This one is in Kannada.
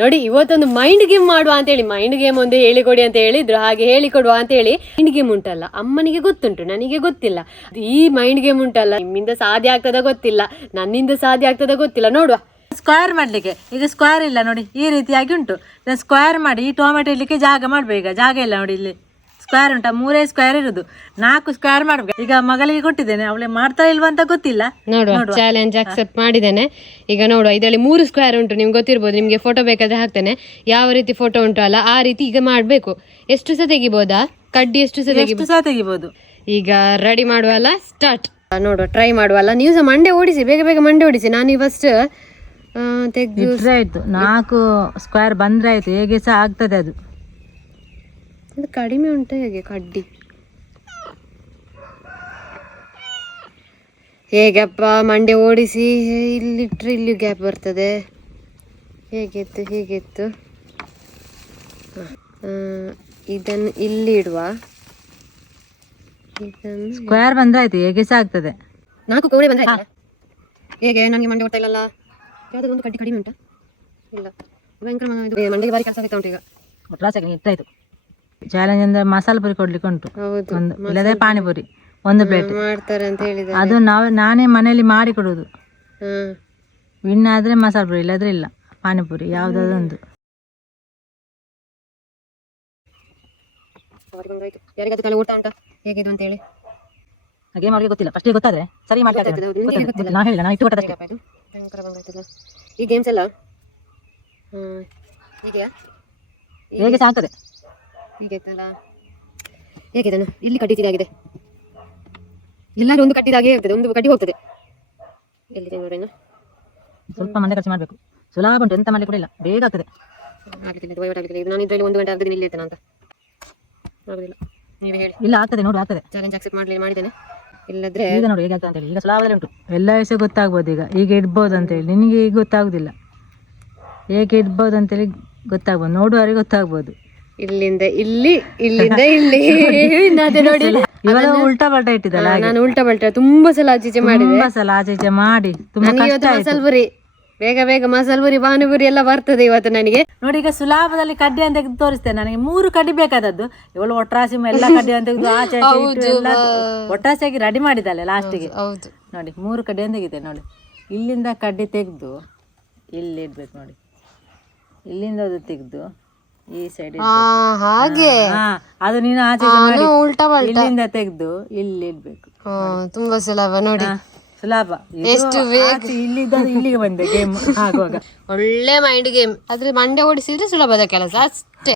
ನೋಡಿ, ಇವತ್ತೊಂದು ಮೈಂಡ್ ಗೇಮ್ ಮಾಡುವ ಅಂತ ಹೇಳಿ ಮೈಂಡ್ ಗೇಮ್ ಒಂದು ಹೇಳಿಕೊಡಿ ಅಂತ ಹೇಳಿದ್ರು, ಹಾಗೆ ಹೇಳಿಕೊಡುವ ಅಂತ ಹೇಳಿ ಮೈಂಡ್ ಗೇಮ್ ಉಂಟಲ್ಲ, ಅಮ್ಮನಿಗೆ ಗೊತ್ತುಂಟು, ನನಗೆ ಗೊತ್ತಿಲ್ಲ. ಈ ಮೈಂಡ್ ಗೇಮ್ ಉಂಟಲ್ಲ, ನಿಮ್ಮಿಂದ ಸಾಧ್ಯ ಆಗ್ತದ ಗೊತ್ತಿಲ್ಲ, ನನ್ನಿಂದ ಸಾಧ್ಯ ಆಗ್ತದ ಗೊತ್ತಿಲ್ಲ, ನೋಡುವ. ಸ್ಕ್ವೇರ್ ಮಾಡ್ಲಿಕ್ಕೆ, ಈಗ ಸ್ಕ್ವೇರ್ ಇಲ್ಲ ನೋಡಿ, ಈ ರೀತಿಯಾಗಿ ಉಂಟು. ಸ್ಕ್ವೇರ್ ಮಾಡಿ, ಈ ಟೊಮೆಟೊ ಇಡ್ಲಿಕ್ಕೆ ಜಾಗ ಮಾಡಬೇಕು ಜಾಗ ಇಲ್ಲ ನೋಡಿ ಇಲ್ಲಿ. ಸ್ಕ್ವೇರ್ ಉಂಟಾ ಮೂರೇ ಸ್ಕ್ವೇರ್ ಇರುದು. ನಾಲ್ಕು ಸ್ಕ್ವೇರ್ ಮಾಡ್ಬೇಕು. ಈಗ ಮಗಳಿಗೆ ಕೊಟ್ಟಿದ್ದೇನೆ ಅವಳೆ ಮಾಡ್ತಾ ಇಲ್ವಾ ಅಂತ ಗೊತ್ತಿಲ್ಲ. ನೋಡುವ ಚಾಲೆಂಜ್ ಅಕ್ಸೆಪ್ಟ್ ಮಾಡಿದ್ದೇನೆ. ಈಗ ನೋಡುವ ಇದರಲ್ಲಿ ಮೂರು ಸ್ಕ್ವೇರ್ ಉಂಟು ನಿಮ್ಗೆ ಗೊತ್ತಿರ್ಬೋದು ನಿಮಗೆ ಫೋಟೋ ಬೇಕಾದ್ರೆ ಹಾಕ್ತೇನೆ. ಯಾವ ರೀತಿ ಫೋಟೋ ಉಂಟು ಅಲ್ಲ ಆ ರೀತಿ ಈಗ ಮಾಡಬೇಕು. ಎಷ್ಟು ಸಹ ತೆಗಿಬೋದಾ? ಕಡ್ಡಿ ಎಷ್ಟು ಸಹ ಎಷ್ಟು ಸಹ ತೆಗಿಬೋದು. ಈಗ ರೆಡಿ ಮಾಡುವಲ್ಲ ಸ್ಟಾರ್ಟ್ ನೋಡುವ ಟ್ರೈ ಮಾಡುವಲ್ಲ ನೀವು ಸಹ ಮಂಡೆ ಓಡಿಸಿ ಬೇಗ ಬೇಗ ಮಂಡೆ ಓಡಿಸಿ. ನಾನು ಫಸ್ಟ್ ತೆಗೆದು ಆಯ್ತು. ನಾಲ್ಕು ಸ್ಕ್ವೇರ್ ಬಂದ್ರೆ ಆಯ್ತು. ಹೇಗೆ ಸಹ ಆಗ್ತದೆ ಅದು. ಅದು ಕಡಿಮೆ ಉಂಟು ಹೇಗೆ ಕಡ್ಡಿ? ಹೇಗಪ್ಪ ಮಂಡೆ ಓಡಿಸಿ ಇಲ್ಲಿಟ್ರೆ ಇಲ್ಲಿ ಗ್ಯಾಪ್ ಬರ್ತದೆ. ಹೇಗಿತ್ತು ಹೇಗಿತ್ತು? ಇದನ್ನು ಇಲ್ಲಿ ಇಡುವ. ಇದನ್ನು ಸ್ಕ್ವೇರ್ ಬಂದ್ರೆ ಆಯ್ತು ಹೇಗೆ ಸಹ ಆಗ್ತದೆ. ನಾಲ್ಕು ಕೋಣೆ ಬಂದ್ರೆ? ಹೇಗೆ ನನಗೆ ಮಂಡೆ ಓಡ್ತಾ ಇಲ್ಲಲ್ಲ? ಯಾವ್ದಾದ್ರು ಒಂದು ಕಡ್ಡಿ ಕಡಿಮೆ ಉಂಟಾ? ಇಲ್ಲ. ಭಯಂಕರ ಮಂಡೆಗೆ ಬಾರಿ ಕೆಲಸ ಆಗ್ತಾ ಉಂಟು ಈಗ. ಒಟ್ರಾಸಕ್ಕೆ ಇಟ್ಟಾಯ್ತು ಚಾಲೆಂಜ್ ಅಂದ್ರೆ ಮಸಾಲ ಪುರಿ ಕೊಡ್ಲಿಕ್ಕೆ ಉಂಟು. ಒಂದು ಇಲ್ಲದೆ ಪಾನಿಪುರಿ ಒಂದು ಪ್ಲೇಟ್. ಮಾಡ್ತಾರೆ ಅಂತ ಹೇಳಿದ ಅದು ನಾವು ನಾನೇ ಮನೆಯಲ್ಲಿ ಮಾಡಿ ಕೊಡುದು. ಹ್ಮ್ ವಿನ್ ಆದ್ರೆ ಮಸಾಲ ಪುರಿ ಇಲ್ಲದ್ರೆ ಇಲ್ಲ. ಪಾನಿಪುರಿ ಯಾವ್ದಾದೊಂದು ಒಂದು. ಬಂದಾಯ್ತು ಯಾರಿಗಾದ್ರೂ ತಲೆ ಊಟ ಉಂಟಾ? ಹೇಗಿದು ಅಂತ ಹೇಳಿ. ಗೇಮ್ ಅವ್ರಿಗೆ ಗೊತ್ತಿಲ್ಲ. ಫಸ್ಟ್ ಗೊತ್ತಾದ್ರೆ ಸರಿ ಮಾಡಿ ಗೊತ್ತಾಗ್ತದೆ, ಹೌದು, ಗೊತ್ತಿಲ್ಲ. ನಾ ಹೇಳಿಲ್ಲ ನಾನು ಇಟ್ಟು ಕೊಟ್ಟದಷ್ಟೇ. ಹೇಗಪ್ಪ ಇದು ಭಯಂಕರ ಬಂದಾಯ್ತದ ಈ ಗೇಮ್ಸ್ ಎಲ್ಲ? ಹ್ಮ್. ಹೀಗೆಯಾ? ಹೇಗೆ ಸಹ ಆಗ್ತದೆ ಹೀಗೆ ಇತ್ತಲ್ಲ ಹೇಗಿದನು ಇಲ್ಲಿ ಕಟ್ಟಿದಾಗಿದೆ ಎಲ್ಲರೂ ಒಂದು ಕಟ್ಟಿದಾಗೆ ಇರ್ತದೆ ಒಂದು ಕಟ್ಟಿ ಹೋಗ್ತದೆ. ಎಲ್ಲಿದೆ ನೋಡೇನು ಸ್ವಲ್ಪ ಮನೆ ಖರ್ಚು ಮಾಡಬೇಕು. ಸುಲಭ ಉಂಟು ಎಂತ ಮಾಡಲಿ ಕೂಡ ಇಲ್ಲ. ಬೇಗ ಆಗ್ತದೆ. ಆಗ್ಲಿಕ್ಕಿಲ್ಲ ಇದು ವಹಿವಾಟು ಆಗ್ಲಿಕ್ಕಿಲ್ಲ. ಇದು ನಾನು ಇದರಲ್ಲಿ ಒಂದು ಗಂಟೆ ಅರ್ಧ ದಿನ ಇಲ್ಲಿ ಇರ್ತೇನೆ ಅಂತ. ಆಗುದಿಲ್ಲ ನೀವೇ ಹೇಳಿ. ಇಲ್ಲ ಆಗ್ತದೆ ನೋಡು ಆಗ್ತದೆ. ಚಾಲೆಂಜ್ ಅಕ್ಸೆಪ್ಟ್ ಮಾಡಲಿ ಮಾಡಿದ್ದೇನೆ. ಇಲ್ಲದ್ರೆ ಈಗ ನೋಡಿ ಹೇಗೆ ಆಗ್ತದೆ ಅಂತ ಹೇಳಿ. ಈಗ ಸುಲಭದಲ್ಲಿ ಉಂಟು. ಎಲ್ಲ ವಿಷಯ ಗೊತ್ತಾಗ್ಬೋದು ಈಗ. ಈಗ ಇಡ್ಬೋದು ಅಂತೇಳಿ ನಿನಗೆ ಈಗ ಗೊತ್ತಾಗುದಿಲ್ಲ. ಹೇಗೆ ಇಡ್ಬೋದು ಅಂತೇಳಿ ಗೊತ್ತಾಗ್ಬೋದು. ನೋಡುವವರಿಗೆ ಗೊತ್ತಾಗ್ಬೋದು. ಇಲ್ಲಿಂದ ಇಲ್ಲಿ ಇಲ್ಲಿಂದ ಇಲ್ಲಿ. ಅದೇ ನೋಡಿ. ಇವಾಗ ಉಲ್ಟಾ ಪಲ್ಟಾ ಇಟ್ಟಿದ್ದಲ್ಲ ನಾನು ಉಲ್ಟಾ ಪಲ್ಟಾ. ತುಂಬಾ ಸಲ ಆಚೀಚೆ ಮಾಡಿ ತುಂಬಾ ಸಲ ಆಚೆ ಈಚೆ ಮಾಡಿ. ತುಂಬಾ ಬುರಿ ಇವತ್ತು ಮಸಾಲ್ ಪುರಿ ಬೇಗ ಬೇಗ ಮಸಾಲ ಬುರಿ ಬಾನುಬುರಿ ಎಲ್ಲ ಬರ್ತದೆ ಇವತ್ತು ನನಗೆ. ನೋಡಿ ಈಗ ಸುಲಾಭದಲ್ಲಿ ಕಡ್ಡಿ ಅಂತ ತೆಗೆದು ತೋರಿಸ್ತೇನೆ. ನನಗೆ ಮೂರು ಕಡ್ಡಿ ಬೇಕಾದದ್ದು. ಇವಳು ಒಟ್ರಾಸಿ ಎಲ್ಲ ಕಡ್ಡಿ ಅಂತ ಆಚೆ ಆಚೆ ಒಟ್ರಾಸಿಯಾಗಿ ರೆಡಿ ಮಾಡಿದ್ದಾಳೆ ಲಾಸ್ಟಿಗೆ ಹೌದು. ನೋಡಿ ಮೂರು ಕಡ್ಡಿ ಅಂತ ತೆಗಿದೆ ನೋಡಿ. ಇಲ್ಲಿಂದ ಕಡ್ಡಿ ತೆಗೆದು ಇಲ್ಲಿ ಇಡ್ಬೇಕು ನೋಡಿ. ಇಲ್ಲಿಂದ ಅದು ತೆಗೆದು ಈ ಸೈಡ್ ಹಾಗೆ? ಅದು ನೀನು ಆಚೆ ಉಲ್ಟಾ ಇಲ್ಲಿಂದ ತೆಗೆದು ಇಲ್ಲಿ ಇಡ್ಬೇಕು. ತುಂಬಾ ಸುಲಭ. ನೋಡಿ. ಸುಲಭ. ಎಷ್ಟು ಇಲ್ಲಿದ್ದ ಇಲ್ಲಿಗೆ ಬಂದೆ ಗೇಮ್ ಆಗುವಾಗ. ಒಳ್ಳೆ ಮೈಂಡ್ ಗೇಮ್ ಆದ್ರೆ ಮಂಡೆ ಓಡಿಸಿದ್ರೆ ಸುಲಭದ ಕೆಲಸ.